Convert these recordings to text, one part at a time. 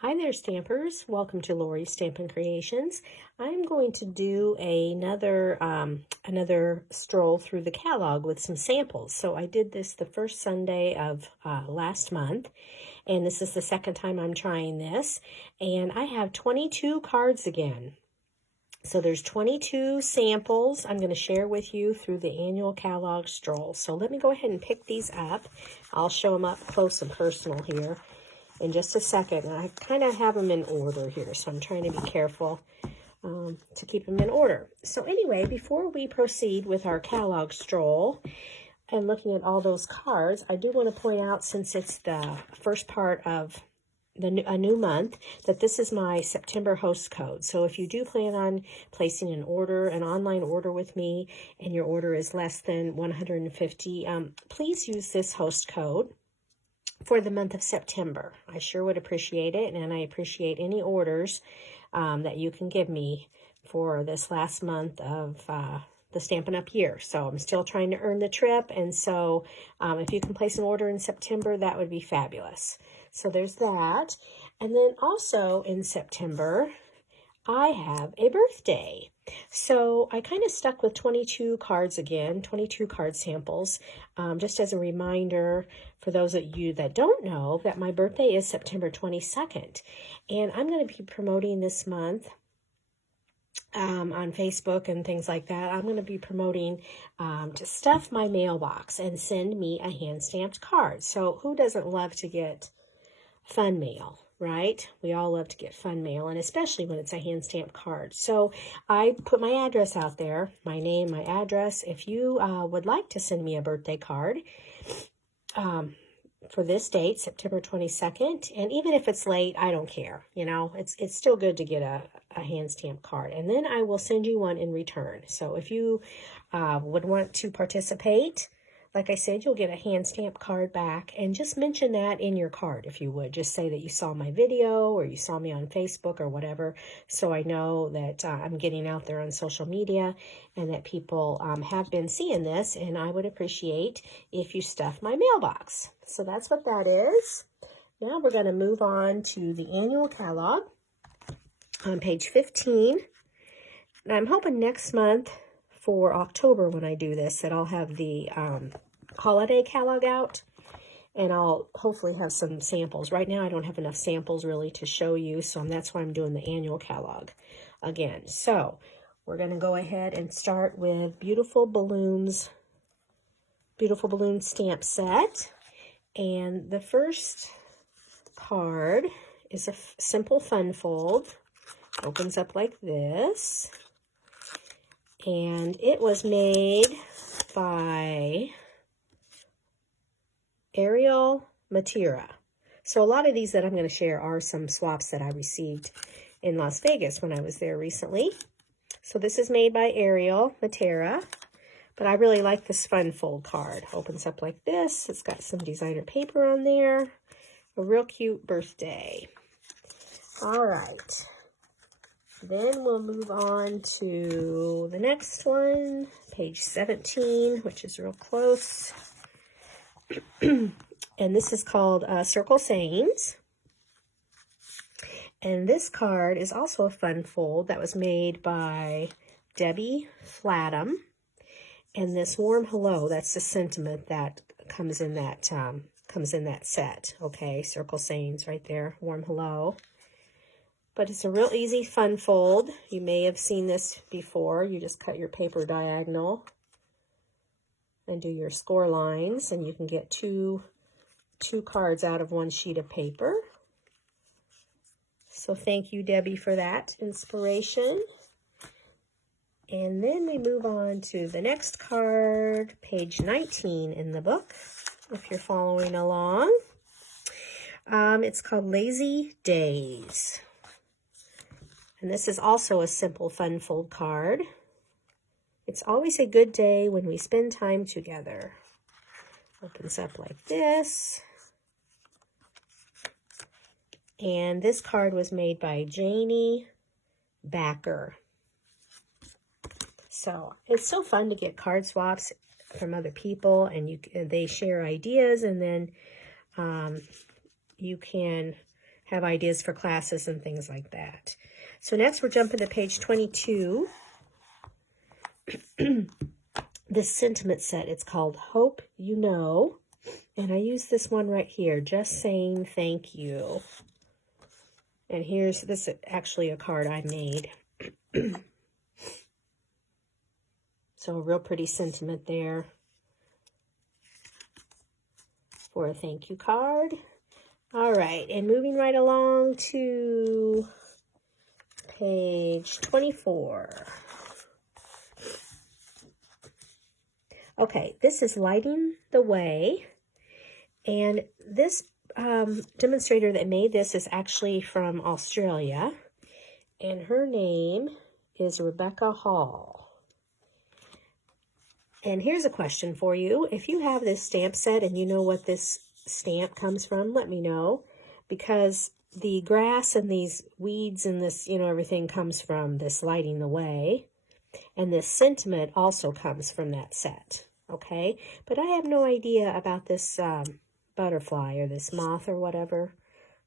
Hi there, Stampers. Welcome to Lori's Stampin' Creations. I'm going to do another stroll through the catalog with some samples. So I did this the first Sunday of last month, and this is the second time I'm trying this. And I have 22 cards again. So there's 22 samples I'm going to share with you through the annual catalog stroll. So let me go ahead and pick these up. I'll show them up close and personal here in just a second. And I kind of have them in order here, so I'm trying to be careful to keep them in order. So anyway, before we proceed with our catalog stroll and looking at all those cards, I do want to point out, since it's the first part of a new month, that this is my September host code. So if you do plan on placing an online order with me, and your order is less than 150, please use this host code for the month of September. I sure would appreciate it, and I appreciate any orders that you can give me for this last month of the Stampin' Up! Year. So I'm still trying to earn the trip, and so if you can place an order in September, that would be fabulous. So there's that. And then also in September, I have a birthday. So I kind of stuck with 22 cards again, 22 card samples, just as a reminder for those of you that don't know that my birthday is September 22nd. And I'm going to be promoting this month on Facebook and things like that. I'm going to be promoting to stuff my mailbox and send me a hand-stamped card. So who doesn't love to get fun mail, right? We all love to get fun mail, and especially when it's a hand-stamped card. So I put my address out there, my name, my address. If you would like to send me a birthday card for this date, September 22nd, and even if it's late, I don't care. You know, it's still good to get a hand-stamped card, and then I will send you one in return. So if you would want to participate, like I said, you'll get a hand-stamped card back, and just mention that in your card if you would. Just say that you saw my video or you saw me on Facebook or whatever, so I know that I'm getting out there on social media and that people have been seeing this, and I would appreciate if you stuff my mailbox. So that's what that is. Now we're going to move on to the annual catalog on page 15. And I'm hoping next month, for October when I do this, that I'll have the holiday catalog out, and I'll hopefully have some samples. Right now I don't have enough samples really to show you, so that's why I'm doing the annual catalog again. So we're going to go ahead and start with Beautiful Balloon stamp set. And the first card is a simple fun fold. Opens up like this. And it was made by Ariel Matera. So a lot of these that I'm going to share are some swaps that I received in Las Vegas when I was there recently. So this is made by Ariel Matera, but I really like this fun fold card. Opens up like this. It's got some designer paper on there. A real cute birthday. All right. Then we'll move on to the next one, page 17, which is real close. And this is called Circle Sayings. And this card is also a fun fold that was made by Debbie Flatham. And this warm hello, that's the sentiment that comes in that set. Okay, Circle Sayings right there, warm hello. But it's a real easy fun fold. You may have seen this before. You just cut your paper diagonal and do your score lines, and you can get two cards out of one sheet of paper. So thank you, Debbie, for that inspiration. And then we move on to the next card, page 19 in the book, if you're following along. It's called Lazy Days. And this is also a simple fun fold card. It's always a good day when we spend time together. Opens up like this. And this card was made by Janie Backer. So it's so fun to get card swaps from other people, and they share ideas, and then you can have ideas for classes and things like that. So next we're jumping to page 22. This sentiment set, it's called Hope You Know. And I use this one right here, just saying thank you. And here's, this is actually a card I made. So a real pretty sentiment there for a thank you card. All right, and moving right along to page 24. Okay, this is Lighting the Way. And this demonstrator that made this is actually from Australia. And her name is Rebecca Hall. And here's a question for you. If you have this stamp set and you know what this stamp comes from, let me know. Because the grass and these weeds and this, you know, everything comes from this Lighting the Way. And this sentiment also comes from that set. Okay? But I have no idea about this butterfly or this moth or whatever.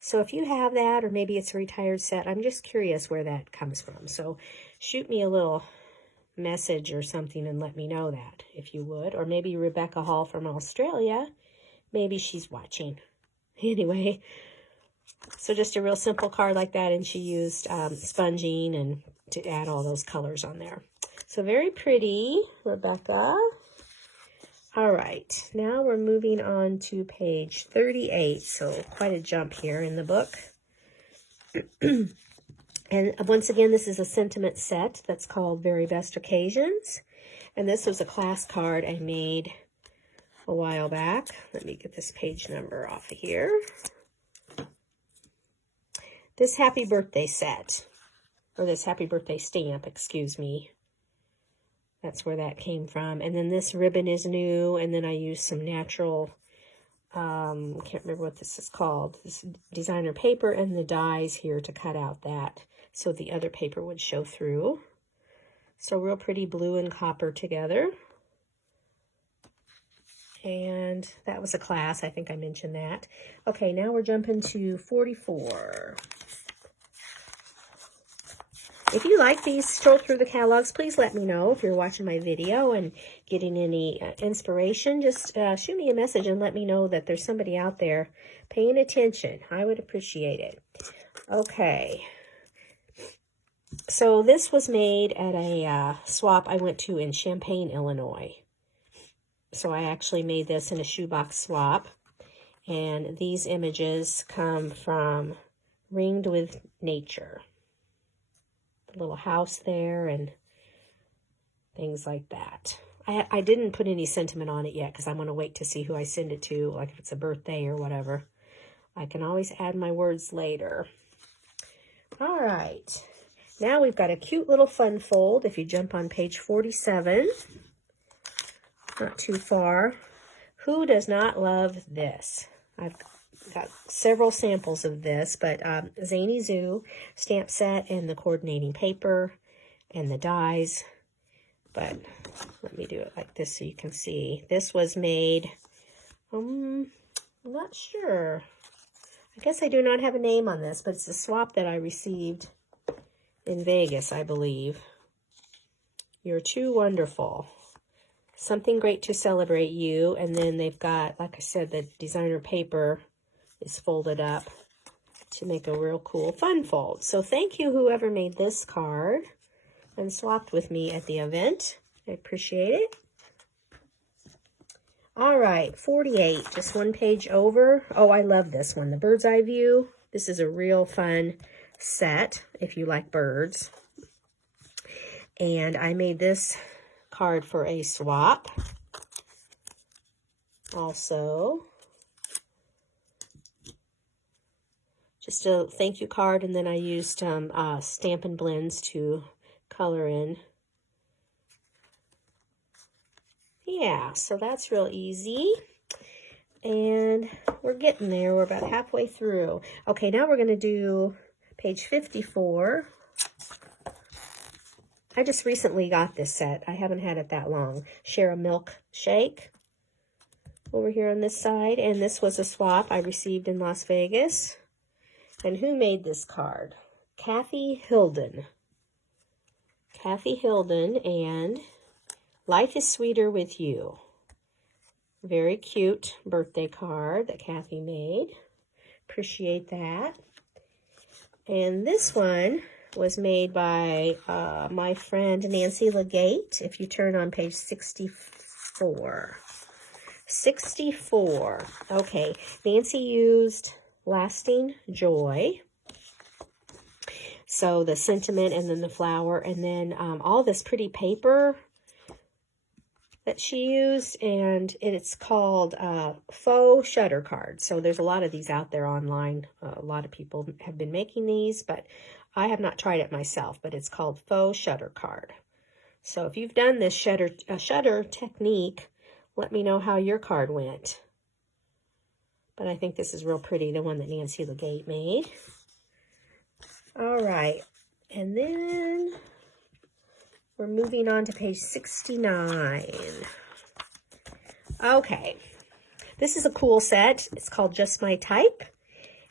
So if you have that, or maybe it's a retired set, I'm just curious where that comes from. So shoot me a little message or something and let me know that, if you would. Or maybe Rebecca Hall from Australia, maybe she's watching. Anyway, so just a real simple card like that, and she used sponging and to add all those colors on there. So very pretty, Rebecca. All right, now we're moving on to page 38, so quite a jump here in the book. And once again, this is a sentiment set that's called Very Best Occasions. And this was a class card I made a while back. Let me get this page number off of here. This happy birthday set, or this happy birthday stamp, excuse me. That's where that came from. And then this ribbon is new, and then I used some natural, can't remember what this is called, this designer paper and the dies here to cut out that so the other paper would show through. So real pretty blue and copper together. And that was a class, I think I mentioned that. Okay, now we're jumping to 44. If you like these Stroll Through the Catalogs, please let me know if you're watching my video and getting any inspiration. Just shoot me a message and let me know that there's somebody out there paying attention. I would appreciate it. Okay. So this was made at a swap I went to in Champaign, Illinois. So I actually made this in a shoebox swap. And these images come from Ringed with Nature. A little house there and things like that. I didn't put any sentiment on it yet because I want to wait to see who I send it to, like if it's a birthday or whatever. I can always add my words later. All right. Now we've got a cute little fun fold. If you jump on page 47, not too far. Who does not love this? I've got several samples of this, but Zany Zoo stamp set and the coordinating paper and the dies. But let me do it like this so you can see. This was made, I'm not sure. I guess I do not have a name on this, but it's a swap that I received in Vegas, I believe. You're too wonderful. Something great to celebrate you. And then they've got, like I said, the designer paper is folded up to make a real cool fun fold. So thank you whoever made this card and swapped with me at the event. I appreciate it. All right, 48, just one page over. Oh, I love this one, the bird's eye view. This is a real fun set if you like birds. And I made this card for a swap. Also, just a thank you card, and then I used Stampin' Blends to color in. Yeah, so that's real easy. And we're getting there. We're about halfway through. Okay, now we're going to do page 54. I just recently got this set. I haven't had it that long. Share a Milk Shake over here on this side. And this was a swap I received in Las Vegas. And who made this card? Kathy Hilden. Kathy Hilden, and Life is Sweeter with You. Very cute birthday card that Kathy made. Appreciate that. And this one was made by my friend Nancy Legate. If you turn on page 64. 64. Okay, Nancy used Lasting Joy. So the sentiment and then the flower and then all this pretty paper that she used, and it's called faux shutter cards. So there's a lot of these out there online. A lot of people have been making these, but I have not tried it myself, but it's called faux shutter card. So if you've done this shutter technique, let me know how your card went. But I think this is real pretty, the one that Nancy Legate made. All right, and then we're moving on to page 69. Okay, this is a cool set. It's called Just My Type.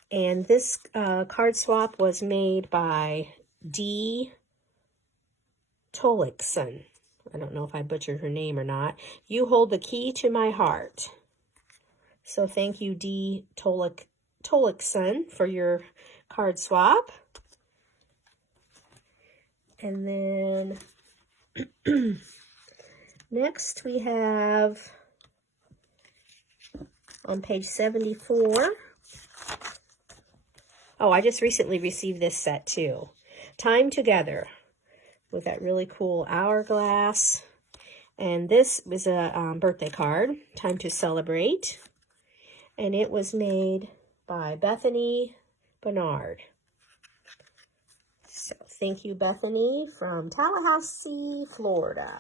And this card swap was made by Dee Tolikson. I don't know if I butchered her name or not. You hold the key to my heart. So thank you, Dee Tolikson, for your card swap. And then next we have on page 74. Oh, I just recently received this set too. Time Together, with that really cool hourglass. And this was a birthday card, Time to Celebrate. And it was made by Bethany Bernard. So thank you, Bethany, from Tallahassee, Florida.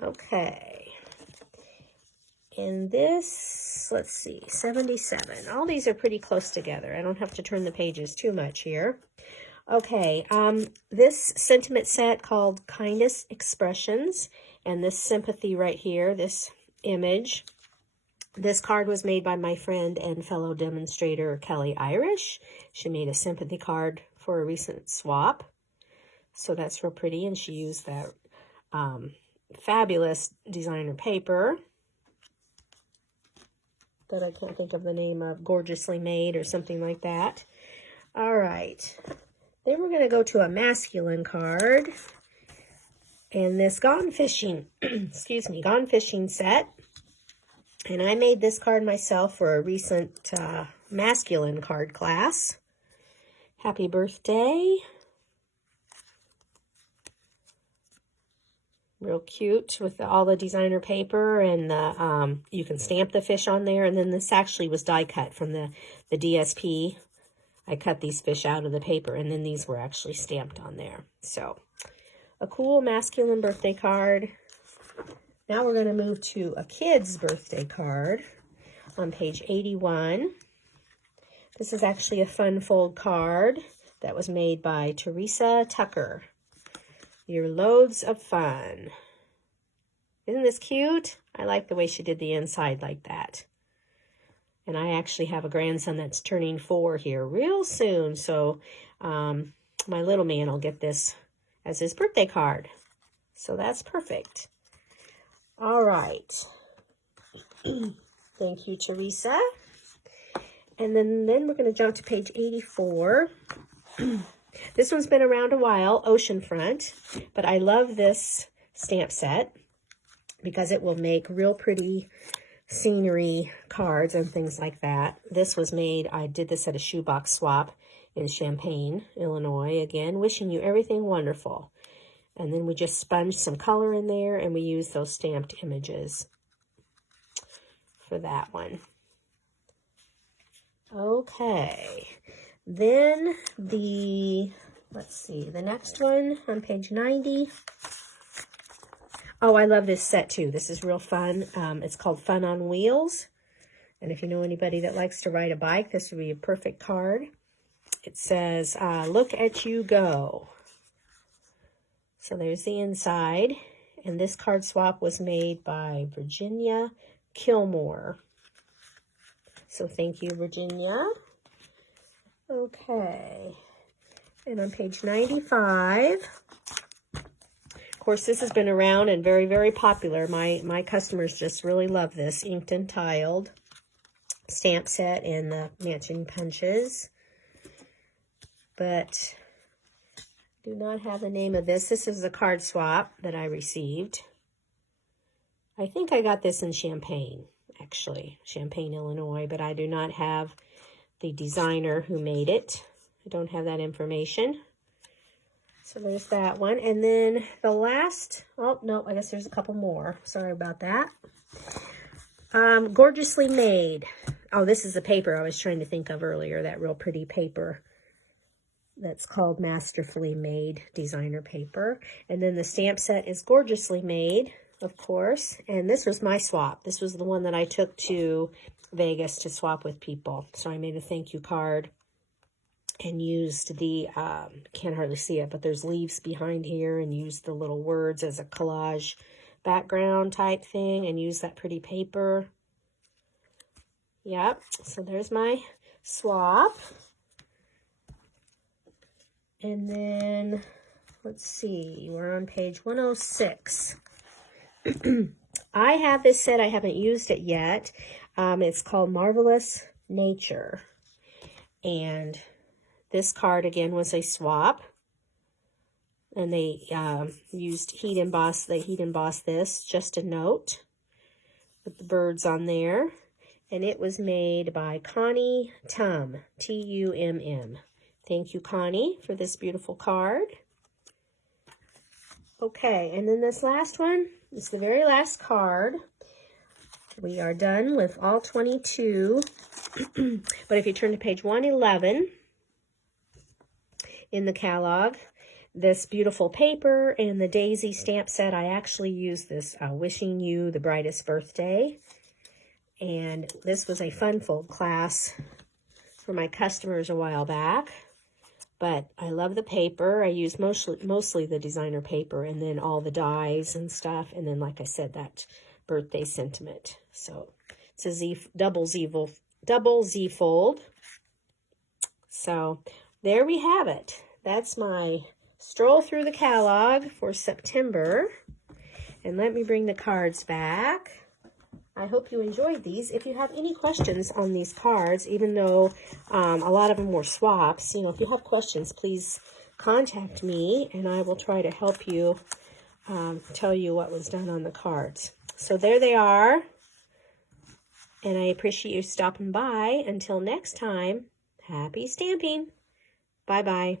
Okay. And this, let's see, 77. All these are pretty close together. I don't have to turn the pages too much here. Okay, this sentiment set called Kindness Expressions, and this sympathy right here, this image. This card was made by my friend and fellow demonstrator, Kelly Irish. She made a sympathy card for a recent swap. So that's real pretty, and she used that fabulous designer paper that I can't think of the name of, Gorgeously Made or something like that. All right. Then we're going to go to a masculine card. And this Gone Fishing, excuse me, Gone Fishing set. And I made this card myself for a recent masculine card class. Happy birthday. Real cute with all the designer paper, and the, you can stamp the fish on there. And then this actually was die cut from the DSP. I cut these fish out of the paper, and then these were actually stamped on there. So a cool masculine birthday card. Now we're going to move to a kid's birthday card on page 81. This is actually a fun fold card that was made by Teresa Tucker. Your Loads of Fun. Isn't this cute? I like the way she did the inside like that. And I actually have a grandson that's turning 4 here real soon. So my little man will get this as his birthday card. So that's perfect. All right. Thank you, Teresa. And then we're going to jump to page 84. This one's been around a while, Oceanfront, but I love this stamp set because it will make real pretty scenery cards and things like that. This was made, I did this at a shoebox swap in Champaign, Illinois. Again, wishing you everything wonderful. And then we just sponged some color in there, and we used those stamped images for that one. Okay. Then let's see, the next one on page 90. Oh, I love this set too. This is real fun. It's called Fun on Wheels. And if you know anybody that likes to ride a bike, this would be a perfect card. It says, look at you go. So there's the inside. And this card swap was made by Virginia Kilmore. So thank you, Virginia. Okay, and on page 95, of course, this has been around and very, very popular. My customers just really love this inked and tiled stamp set and the matching punches. But do not have the name of this. This is a card swap that I received. I think I got this in Champaign, actually, Champaign, Illinois, but I do not have the designer who made it. I don't have that information. So there's that one. And then the last, oh, no, I guess there's a couple more. Sorry about that. Gorgeously Made. Oh, this is the paper I was trying to think of earlier, that real pretty paper. That's called Masterfully Made designer paper. And then the stamp set is Gorgeously Made, of course. And this was my swap. This was the one that I took to Vegas to swap with people. So I made a thank you card and used the, can't hardly see it, but there's leaves behind here, and used the little words as a collage background type thing, and used that pretty paper. Yep, so there's my swap. And then, let's see, we're on page 106. I have this set, I haven't used it yet. It's called Marvelous Nature. And this card, again, was a swap. And they used heat emboss. They heat embossed this, just a note, with the birds on there. And it was made by Connie Tumm, Tumm. Thank you, Connie, for this beautiful card. Okay, and then this last one is the very last card. We are done with all 22. But if you turn to page 111 in the catalog, this beautiful paper and the daisy stamp set, I actually used this Wishing You the Brightest Birthday. And this was a fun fold class for my customers a while back. But I love the paper. I used mostly the designer paper, and then all the dies and stuff. And then, like I said, that birthday sentiment. So it's a double Z fold. So there we have it. That's my stroll through the catalog for September. And let me bring the cards back. I hope you enjoyed these. If you have any questions on these cards, even though a lot of them were swaps, you know, if you have questions, please contact me, and I will try to help you tell you what was done on the cards. So there they are, and I appreciate you stopping by. Until next time, happy stamping. Bye-bye.